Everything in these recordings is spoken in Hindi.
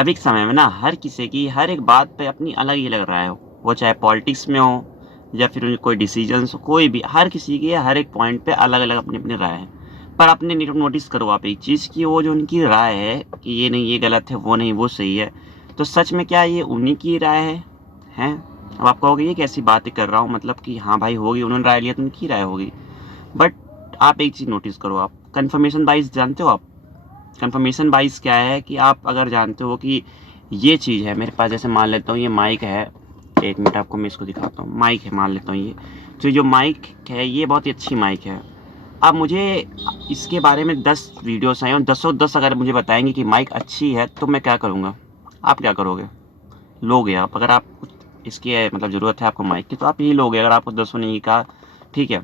अभी के समय में ना हर किसी की हर एक बात पे अपनी अलग ही अलग राय हो, वो चाहे पॉलिटिक्स में हो या फिर उनकी कोई डिसीजंस हो, कोई भी, हर किसी की हर एक पॉइंट पे अलग अलग अपनी अपनी राय है। पर आपने नोटिस करो आप एक चीज़ की, वो जो उनकी राय है कि ये नहीं ये गलत है, वो नहीं वो सही है, तो सच में क्या ये उन्हीं की राय है? हैं? अब आप कहोगे ये कैसी बातें कर रहा हूँ, मतलब कि हाँ भाई होगी, उन्होंने राय लिया तो उनकी राय होगी। बट आप एक चीज़ नोटिस करो, आप कन्फर्मेशन बाइस जानते हो आप? कंफर्मेशन बाइस क्या है कि आप अगर जानते हो कि ये चीज़ है मेरे पास, जैसे मान लेता हूँ ये माइक है, एक मिनट आपको मैं इसको दिखाता हूँ, माइक है मान लेता हूँ ये, तो जो माइक है ये बहुत ही अच्छी माइक है। अब मुझे इसके बारे में 10 वीडियोस आए और 10 अगर मुझे बताएंगे कि माइक अच्छी है तो मैं क्या करूँगा? आप क्या करोगे? लोगे आप? अगर आप इसकी मतलब ज़रूरत है आपको माइक की तो आप यही लोगे, अगर आपको 10 ने कहा, ठीक है।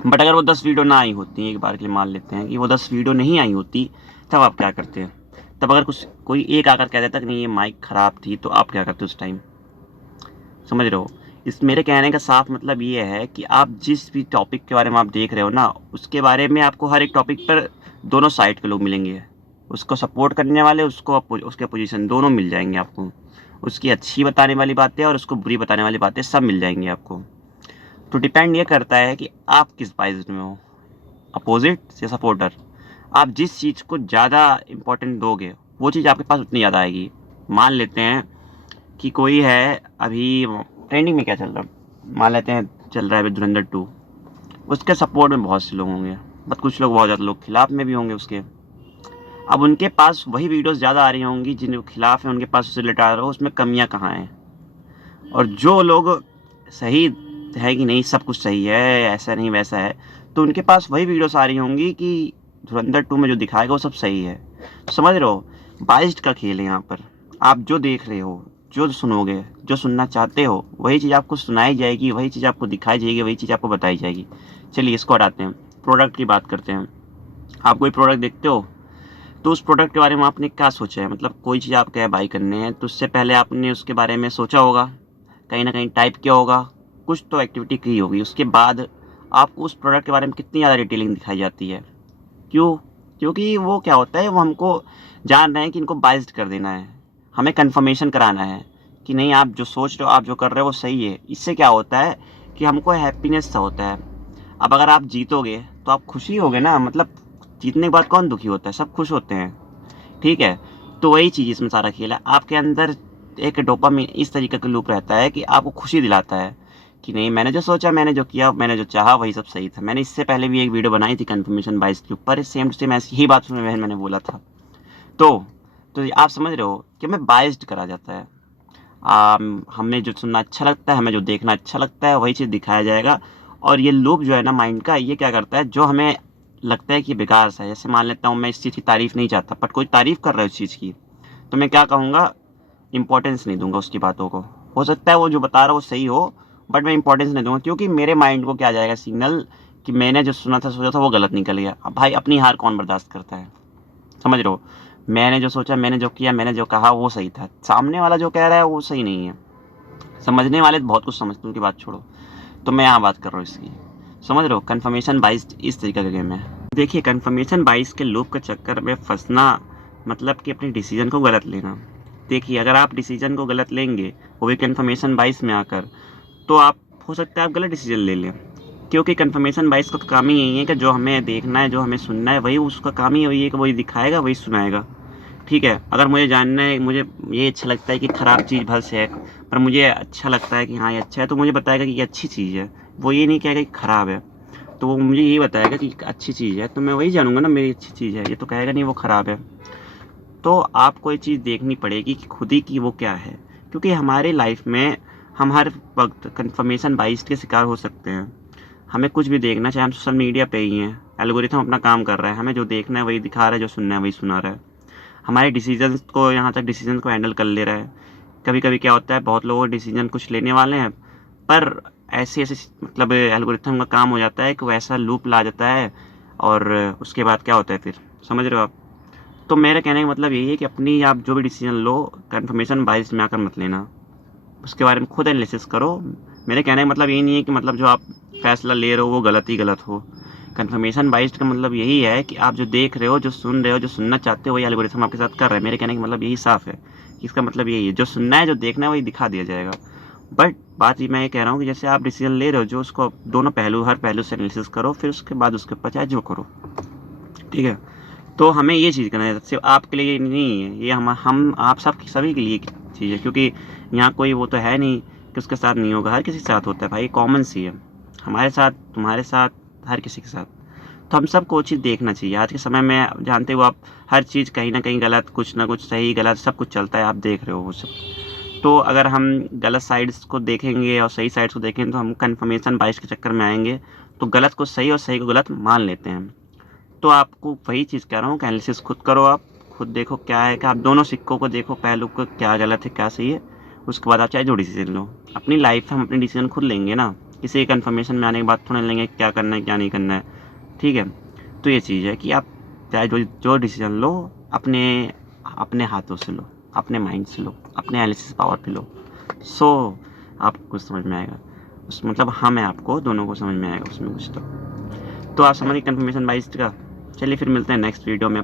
बट अगर वो 10 वीडियो ना आई होती, एक बार के लिए मान लेते हैं कि वो 10 वीडियो नहीं आई होती, तब आप क्या करते हैं? तब अगर कुछ कोई एक आकर कह देता कि नहीं ये माइक ख़राब थी, तो आप क्या करते उस टाइम? समझ रहे हो? इस मेरे कहने का साफ मतलब ये है कि आप जिस भी टॉपिक के बारे में आप देख रहे हो ना, उसके बारे में आपको हर एक टॉपिक पर दोनों साइड के लोग मिलेंगे। उसको सपोर्ट करने वाले, उसको उसके अपोजिशन, दोनों मिल जाएंगे आपको। उसकी अच्छी बताने वाली बातें और उसको बुरी बताने वाली बातें सब मिल जाएंगी आपको। तो डिपेंड ये करता है कि आप किस बाइस में हो, अपोजिट या सपोर्टर। आप जिस चीज़ को ज़्यादा इम्पोर्टेंट दोगे वो चीज़ आपके पास उतनी ज़्यादा आएगी। मान लेते हैं कि कोई है अभी ट्रेंडिंग में क्या चल रहा है, मान लेते हैं चल रहा है अभी धुरंधर 2, उसके सपोर्ट में बहुत से लोग होंगे, बट कुछ लोग बहुत ज़्यादा लोग खिलाफ में भी होंगे उसके। अब उनके पास वही वीडियोस ज़्यादा आ रही होंगी, जिन खिलाफ है उनके पास उससे रिलेटेड आ रहा हो, उसमें कमियां कहाँ हैं? और जो लोग सही है कि नहीं सब कुछ सही है, ऐसा नहीं वैसा है, तो उनके पास वही वीडियोस आ रही होंगी कि धुरंधर 2 में जो दिखाएगा वो सब सही है। समझ रहे हो? बाइस्ड का खेल है यहाँ पर। आप जो देख रहे हो, जो सुनोगे, जो सुनना चाहते हो, वही चीज़ आपको सुनाई जाएगी, वही चीज़ आपको दिखाई जाएगी, वही चीज़ आपको बताई जाएगी। चलिए इसको हटाते हैं, प्रोडक्ट की बात करते हैं। आप कोई प्रोडक्ट देखते हो तो उस प्रोडक्ट के बारे में आपने क्या सोचा है? मतलब कोई चीज़ आप क्या बाई करने हैं तो उससे पहले आपने उसके बारे में सोचा होगा, कहीं ना कहीं टाइप किया होगा, कुछ तो एक्टिविटी की होगी, उसके बाद आपको उस प्रोडक्ट के बारे में कितनी ज़्यादा डिटेलिंग दिखाई जाती है। क्यों? क्योंकि वो क्या होता है, वो हमको जान रहे हैं कि इनको बाइस्ड कर देना है, हमें कंफर्मेशन कराना है कि नहीं आप जो सोच रहे हो, आप जो कर रहे हो वो सही है। इससे क्या होता है कि हमको हैप्पीनेस सा होता है। अब अगर आप जीतोगे तो आप खुशी होगे ना, मतलब जीतने के बाद कौन दुखी होता है? सब खुश होते हैं, ठीक है। तो वही चीज़ इसमें सारा खेल है, आपके अंदर एक डोपामिन इस तरीके का लूप रहता है कि आपको खुशी दिलाता है कि नहीं मैंने जो सोचा, मैंने जो किया, मैंने जो चाहा वही सब सही था। मैंने इससे पहले भी एक वीडियो बनाई थी कंफर्मेशन बाइस के ऊपर, सेम टू सेम ऐसी ही बात में मैंने बोला था। तो आप समझ रहे हो कि हमें बाइस्ड करा जाता है। हमें जो सुनना अच्छा लगता है, हमें जो देखना अच्छा लगता है, वही चीज़ दिखाया जाएगा। और ये लूप जो है ना माइंड का, ये क्या करता है, जो हमें लगता है कि बेकार सा है, जैसे मान लेता हूँ मैं इस चीज़ की तारीफ़ नहीं चाहता, बट कोई तारीफ़ कर रहा है उस चीज़ की, तो मैं क्या कहूँगा, इंपॉर्टेंस नहीं दूंगा उसकी बातों को। हो सकता है वो जो बता रहा है वो सही हो, बट मैं इंपॉर्टेंस नहीं दूंगा, क्योंकि मेरे माइंड को क्या जाएगा सिग्नल कि मैंने जो सुना था सोचा था वो गलत निकल गया। अब भाई अपनी हार कौन बर्दाश्त करता है? समझ रहे हो? मैंने जो सोचा, मैंने जो किया, मैंने जो कहा वो सही था, सामने वाला जो कह रहा है वो सही नहीं है। समझने वाले तो बहुत कुछ समझते हैं, उनकी बात छोड़ो। तो मैं यहाँ बात कर रहा हूँ इसकी। समझ रहे हो? कन्फर्मेशन बाइस्ड इस तरीके का गेम है। देखिए कन्फर्मेशन बाइस के लूप के चक्कर में फंसना मतलब कि अपनी डिसीजन को गलत लेना। देखिए अगर आप डिसीजन को गलत लेंगे, वो भी कन्फर्मेशन बाइस में आकर, तो आप हो सकता है आप गलत डिसीजन ले लें। क्योंकि कन्फर्मेशन बाइस का तो काम ही यही है कि जो हमें देखना है, जो हमें सुनना है, वही उसका काम ही वही है कि वही दिखाएगा, वही सुनाएगा। ठीक है, अगर मुझे जानना है, मुझे ये अच्छा लगता है कि ख़राब चीज़ भल से है, पर मुझे अच्छा लगता है कि हाँ ये अच्छा है, तो मुझे बताएगा कि ये अच्छी चीज़ है। वो ये नहीं कहेगा कि ख़राब है, तो वो मुझे यही बताएगा कि अच्छी चीज़ है, तो मैं वही जानूंगा ना मेरी अच्छी चीज़ है। ये तो कहेगा नहीं वो ख़राब है। तो आपको ये चीज़ देखनी पड़ेगी कि खुद ही की वो क्या है, क्योंकि हमारे लाइफ में हम हर वक्त कंफर्मेशन बाइस के शिकार हो सकते हैं। हमें कुछ भी देखना, चाहे हम सोशल मीडिया पे ही हैं, एल्गोरिथम अपना काम कर रहा है, हमें जो देखना है वही दिखा रहा है, जो सुनना है वही सुना रहा है। हमारे डिसीजंस को, यहाँ तक डिसीजन को हैंडल कर ले रहा है। कभी कभी क्या होता है, बहुत लोगों के डिसीजन कुछ लेने वाले हैं, पर ऐसे ऐसे मतलब एल्गोरिथम का काम हो जाता है कि वो ऐसा लूप ला जाता है, और उसके बाद क्या होता है फिर, समझ रहे हो आप? तो मेरे कहने का मतलब यही है कि अपनी आप जो भी डिसीजन लो, कंफर्मेशन बाइस में आकर मत लेना, उसके बारे में खुद एनालिसिस करो। मेरे कहने का मतलब यही नहीं है कि मतलब जो आप फैसला ले रहे हो वो गलत ही गलत हो। कन्फर्मेशन बाइस्ड का मतलब यही है कि आप जो देख रहे हो, जो सुन रहे हो, जो सुनना चाहते हो, वही एल्गोरिथम आपके साथ कर रहा है। मेरे कहने का मतलब यही साफ है। इसका मतलब यही है, जो सुनना है, जो देखना है, वही दिखा दिया जाएगा। बट बात ये मैं ये कह रहा हूँ कि जैसे आप डिसीजन ले रहे हो, जो उसको दोनों पहलू, हर पहलू से एनालिसिस करो, फिर उसके बाद उसके ऊपर चाहे जो करो, ठीक है। तो हमें ये चीज़ करना है, सिर्फ आपके लिए नहीं है ये, हम आप सब सभी के लिए चीज़ है, क्योंकि यहाँ कोई वो तो है नहीं कि उसके साथ नहीं होगा, हर किसी के साथ होता है भाई, कॉमन सी है, हमारे साथ, तुम्हारे साथ, हर किसी के साथ। तो हम सबको वो चीज़ देखना चाहिए। आज के समय में जानते हो आप, हर चीज़ कहीं ना कहीं गलत, कुछ ना कुछ सही गलत सब कुछ चलता है, आप देख रहे हो वो सब। तो अगर हम गलत साइड्स को देखेंगे और सही साइड्स को देखेंगे तो हम कन्फर्मेशन बाइस के चक्कर में आएंगे, तो गलत को सही और सही को गलत मान लेते हैं। तो आपको वही चीज़ कह रहा हूँ कि एनालिसिस खुद करो, आप खुद देखो क्या है कि आप दोनों सिक्कों को देखो, पहलू को, क्या गलत है क्या सही है, उसके बाद आप चाहे जो डिसीजन लो। अपनी लाइफ में हम अपने डिसीजन खुद लेंगे ना, किसी कन्फर्मेशन में आने के बाद थोड़ा लेंगे क्या करना है क्या नहीं करना है, ठीक है। तो ये चीज़ है कि आप चाहे जो डिसीजन लो, अपने अपने हाथों से लो, अपने माइंड से लो, अपने एनालिसिस पावर पे लो। सो आपको कुछ समझ में आएगा उस, मतलब हमें आपको दोनों को समझ में आएगा उसमें कुछ। तो आप समझ गए कन्फर्मेशन बाइस्ड का। चलिए फिर मिलते हैं नेक्स्ट वीडियो में।